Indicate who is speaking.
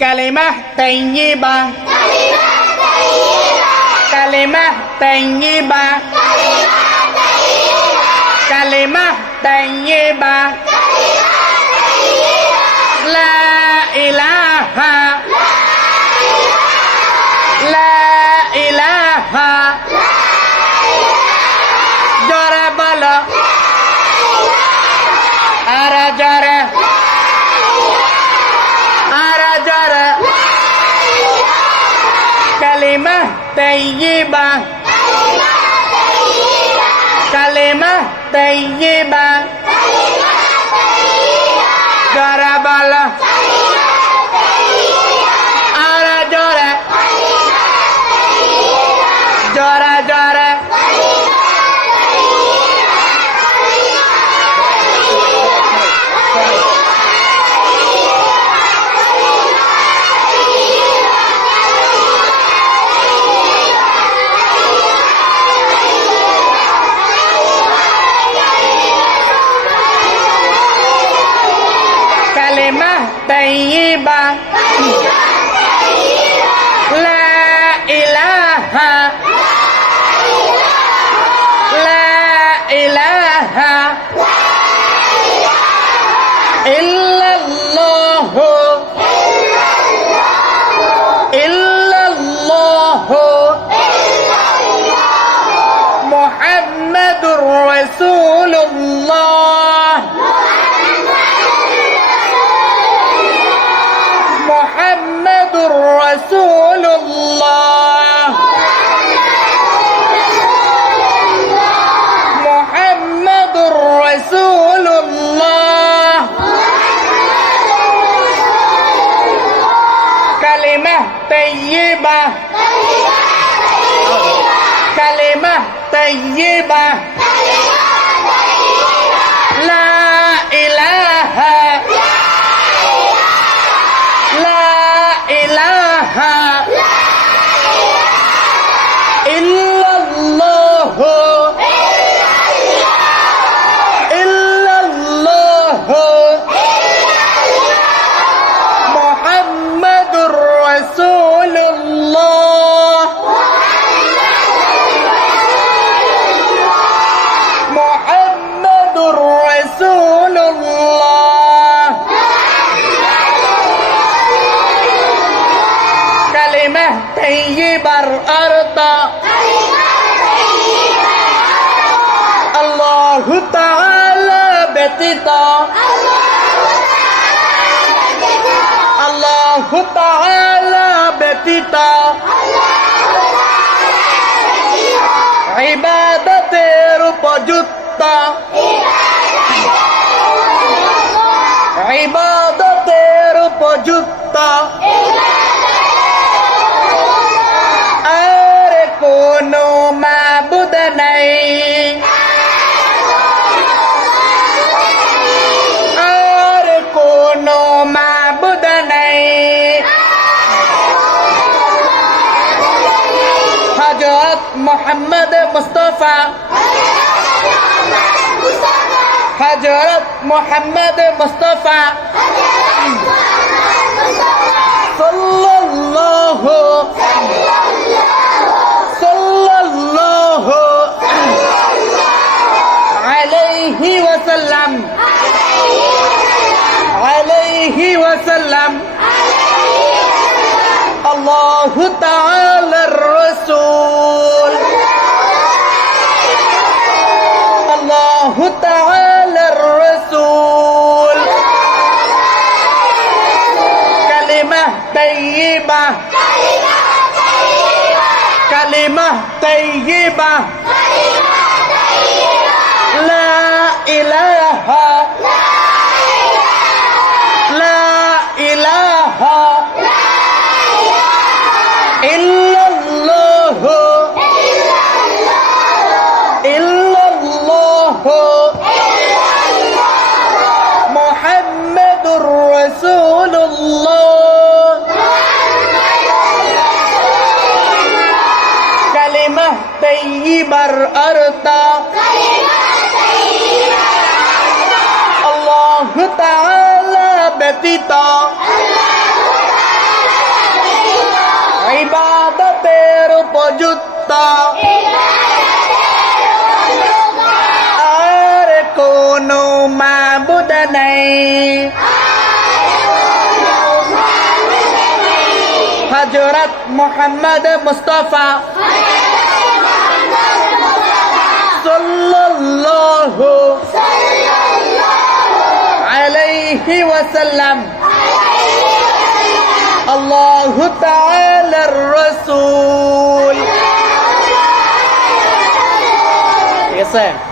Speaker 1: Kalimah tayyibah. Kalimah tayyibah. Kalimah tayyibah. Kalimah tayyibah. Kalimah tayyibah. La ilaha. La ilaha. Jara bala. Ara jara. tayyibah Kalimah tayyibah Kalimah tayyibah Darabalah طيبة لا إله رسول الله. محمد رسول الله. كلمة طيبة. كلمة طيبة. كلمة طيبة الأرض الله تعالى ব্যতীত আল্লাহ তাআলা ব্যতীত ইবাদতের উপযুক্ত ইবাদতের উপযুক্ত محمد مصطفى. حضرت محمد مصطفى. صلى الله عليه وسلم. عليه وسلم. الله تعالى الرسول. الله تعالى الرسول. كلمة طيبة. كلمة طيبة. إله لا إله إلا الله إلا الله محمد رسول الله كلمة طيبة الأرض الله তাআলা ব্যতীত। ইবাদতের উপযুক্ত। আর কোনো মাবুদ নাই। হযরত মোহাম্মদ মুস্তফা সাল্লাল্লাহু عليه وسلم. الله تعالى الرسول. يا سلام